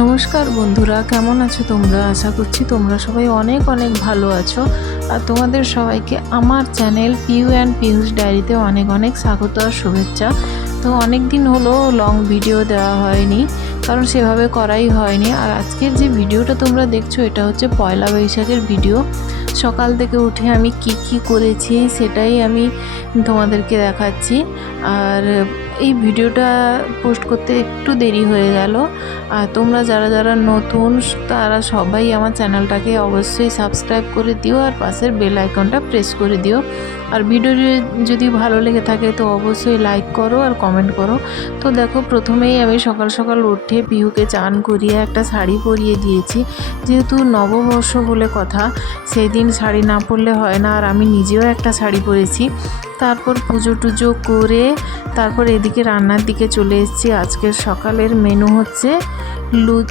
নমস্কার বন্ধুরা, কেমন আছো তোমরা? আশা করছি তোমরা সবাই অনেক অনেক ভালো আছো। আর তোমাদের সবাইকে আমার চ্যানেল পিউ অ্যান্ড পিউস ডায়েরিতে অনেক অনেক স্বাগত আর শুভেচ্ছা। তো অনেক দিন হলো লং ভিডিও দেওয়া হয়নি। কারণ সেভাবে করাই হয়নি। আর আজকের যে ভিডিওটা তোমরা দেখছ, এটা হচ্ছে পয়লা বৈশাখের ভিডিও। সকাল থেকে উঠে আমি কি কি করেছি সেটাই আমি তোমাদেরকে দেখাচ্ছি। আর এই ভিডিওটা পোস্ট করতে একটু দেরি হয়ে গেল। আর তোমরা যারা যারা নতুন, তারা সবাই আমার চ্যানেলটাকে অবশ্যই সাবস্ক্রাইব করে দিও আর পাশের বেল আইকনটা প্রেস করে দিও। আর ভিডিও যদি ভালো লেগে থাকে তো অবশ্যই লাইক করো আর কমেন্ট করো। তো দেখো, প্রথমেই আমি সকাল সকাল উঠে পিহুকে চান করিয়ে একটা শাড়ি পরিয়ে দিয়েছি। যেহেতু নববর্ষ বলে কথা সেদিন শাড়ি না পরলে হয় না, আর আমি নিজেও একটা শাড়ি পরেছি। তারপর পুজো টুজো করে তারপর এদিকে রান্নার দিকে চলে এসেছি। আজকের সকালের মেনু হচ্ছে লু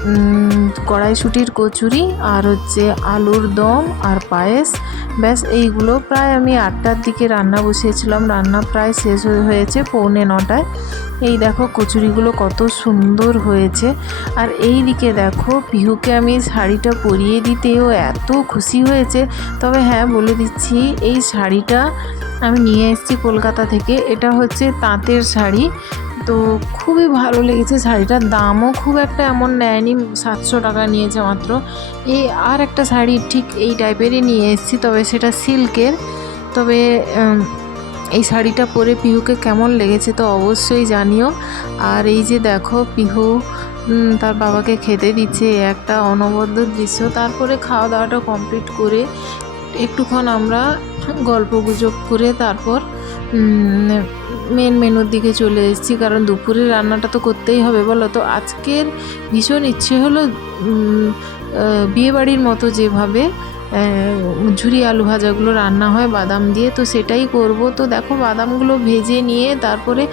কড়াইশুটির কচুরি আর হচ্ছে আলুর দম আর পায়েস। ব্যাস, এইগুলো প্রায় আমি আটটার দিকে রান্না বসিয়েছিলাম। রান্না প্রায় শেষ হয়ে- হয়েছে পৌনে নটায়। এই দেখো কচুরিগুলো কত সুন্দর হয়েছে। আর এই দিকে দেখো পিহুকে আমি শাড়িটা পরিয়ে দিতেও এত খুশি হয়েছে। তবে হ্যাঁ বলে দিচ্ছি, এই শাড়িটা আমি নিয়ে এসেছি কলকাতা থেকে। এটা হচ্ছে তাঁতের শাড়ি। তো খুবই ভালো লেগেছে শাড়িটার দামও খুব একটা এমন নেয়নি, সাতশো টাকা নিয়েছে মাত্র। এই আর একটা শাড়ি ঠিক এই টাইপেরই নিয়ে এসেছি, তবে সেটা সিল্কের। তবে এই শাড়িটা পরে পিহুকে কেমন লেগেছে তো অবশ্যই জানিও। আর এই যে দেখো পিহু তার বাবাকে খেতে দিচ্ছে একটা অনবদ্য দৃশ্য। তারপরে খাওয়া দাওয়াটা কমপ্লিট করে একটুক্ষণ আমরা গল্প গুজব করে তারপর মেন মেনুর দিকে চলে এসেছি। কারণ দুপুরে রান্নাটা তো করতেই হবে, বলো তো? আজকের ভীষণ ইচ্ছে হলো বিয়েবাড়ির মতো যেভাবে ঝুরি আলু ভাজাগুলো রান্না হয় বাদাম দিয়ে, তো সেটাই করব। তো দেখো, বাদামগুলো ভেজে নিয়ে তারপরে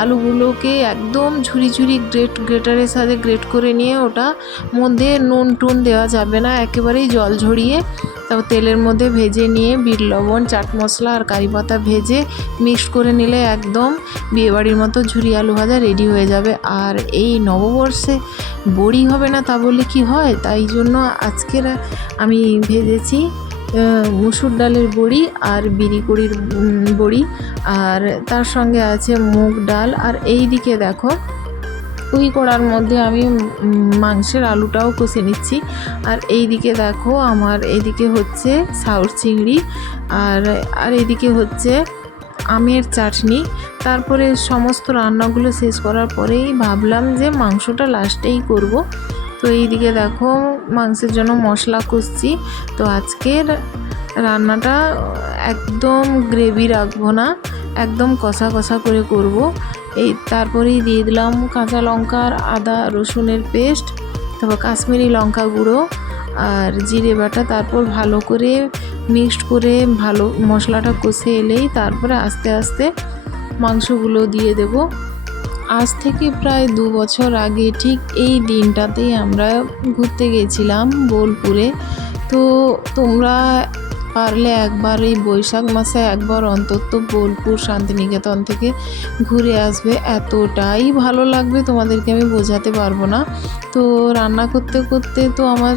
আলুগুলোকে একদম ঝুরি ঝুরি গ্রেট, গ্রেটারের সাথে গ্রেট করে নিয়ে ওটা মধ্যে নুন টুন দেওয়া যাবে না, একেবারেই জল ঝরিয়ে তারপর তেলের মধ্যে ভেজে নিয়ে বিট লবণ, চাট মশলা আর কারি পাতা ভেজে মিক্সড করে নিলে একদম বিয়েবাড়ির মতো ঝুরি আলু ভাজা রেডি হয়ে যাবে। আর এই নববর্ষে বড়ি হবে না তা বলে কি হয়? তাই জন্য আজকের আমি ভেজেছি মুসুর ডালের বড়ি আর বিড়ি কুড়ির বড়ি। আর তার সঙ্গে আছে মুগ ডাল। আর এই দিকে দেখো ওই কড়ার মধ্যে আমি মাংসের আলুটাও কষে নিচ্ছি। আর এই দিকে দেখো আমার এদিকে হচ্ছে সাউর চিংড়ি, আর আর এদিকে হচ্ছে আমের চাটনি। তারপরে সমস্ত রান্নাগুলো শেষ করার পরেই ভাবলাম যে মাংসটা লাস্টেই করব। তো এইদিকে দেখো মাংসের জন্য মশলা কষছি। তো আজকের রান্নাটা একদম গ্রেভি রাখব না, একদম কষা কষা করে করব। এই তারপরেই দিয়ে দিলাম কাঁচা লঙ্কার আদা রসুনের পেস্ট, তারপর কাশ্মীরি লঙ্কা গুঁড়ো আর জিরে বাটা, তারপর ভালো করে মিক্সড করে ভালো মশলাটা কষে এলেই তারপরে আস্তে আস্তে মাংসগুলো দিয়ে দেব। আজ থেকে প্রায় দু বছর আগে ঠিক এই দিনটাতেই আমরা ঘুরতে গেছিলাম বোলপুরে। তো তোমরা পারলে একবার এই বৈশাখ মাসে একবার অন্তত বোলপুর শান্তিনিকেতন থেকে ঘুরে আসবে। এতটাই ভালো লাগবে তোমাদেরকে আমি বোঝাতে পারব না। তো রান্না করতে করতে তো আমার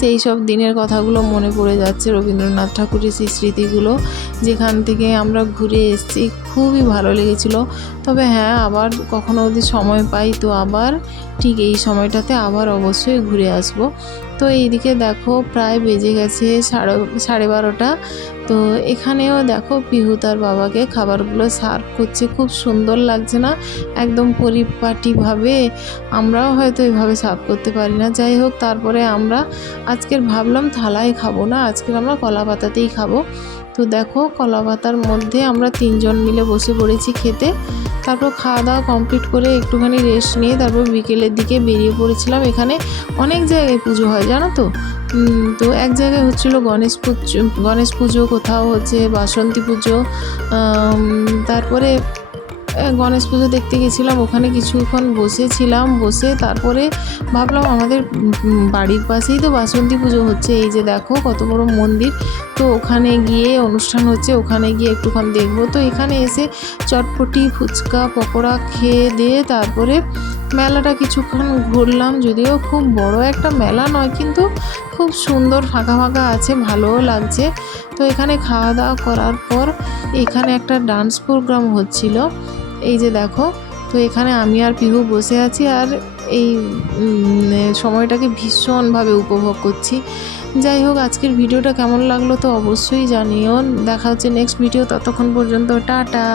সেই সব দিনের কথাগুলো মনে পড়ে যাচ্ছে। রবীন্দ্রনাথ ঠাকুরের সেই স্মৃতিগুলো যেখান থেকে আমরা ঘুরে এসেছি, খুবই ভালো লেগেছিলো। তবে হ্যাঁ আবার কখনো যদি সময় পাই তো আবার ঠিক এই সময়টাতে আবার অবশ্যই ঘুরে আসব। তো এইদিকে দেখো প্রায় বেজে গেছে সাড়ে সাড়ে বারোটা। তো এখানেও দেখো পিহু তার বাবাকে খাবারগুলো সার্ভ করছে। খুব সুন্দর লাগছে না? একদম পরিপাটিভাবে আমরাও হয়তো এভাবে সার্ভ করতে পারি না। যাই হোক, তারপরে আমরা আজকের ভাবলাম থালায় খাব না আজকের আমরা কলা পাতাতেই খাব। তো দেখো কলা পাতার মধ্যে আমরা তিনজন মিলে বসে পড়েছি খেতে। তারপর খাওয়া দাওয়া কমপ্লিট করে একটুখানি রেস্ট নিয়ে তারপর বিকেলের দিকে বেরিয়ে পড়েছিলাম। এখানে অনেক জায়গায় পুজো হয়, জানো তো? তো এক জায়গায় হচ্ছিল গণেশ পুজো গণেশ পুজো, কোথাও হচ্ছে বাসন্তী পুজো তারপরে গণেশ পুজো দেখতে গেছিলাম, ওখানে কিছুক্ষণ বসেছিলাম, বসে তারপরে ভাবলাম আমাদের বাড়ির পাশেই তো বাসন্তী পুজো হচ্ছে, এই যে দেখো কত বড় মন্দির। তো ওখানে গিয়ে অনুষ্ঠান হচ্ছে, ওখানে গিয়ে একটুক্ষণ দেখব। তো এখানে এসে চটপটি, ফুচকা, পকোড়া খেয়ে দিয়ে তারপরে মেলাটা কিছুক্ষণ ঘুরলাম। যদিও খুব বড় একটা মেলা নয়, কিন্তু খুব সুন্দর ফাঁকা ফাঁকা আছে, ভালোও লাগছে। তো এখানে খাওয়া দাওয়া করার পর এখানে একটা ডান্স প্রোগ্রাম হচ্ছিল। এই যে দেখো, তো এখানে আমি আর পিহু বসে আছি আর এই সময়টাকে ভীষণভাবে উপভোগ করছি। যাই হোক, আজকের ভিডিওটা কেমন লাগল তো অবশ্যই জানিও। দেখা হচ্ছে নেক্সট ভিডিও ততক্ষণ পর্যন্ত টাটা।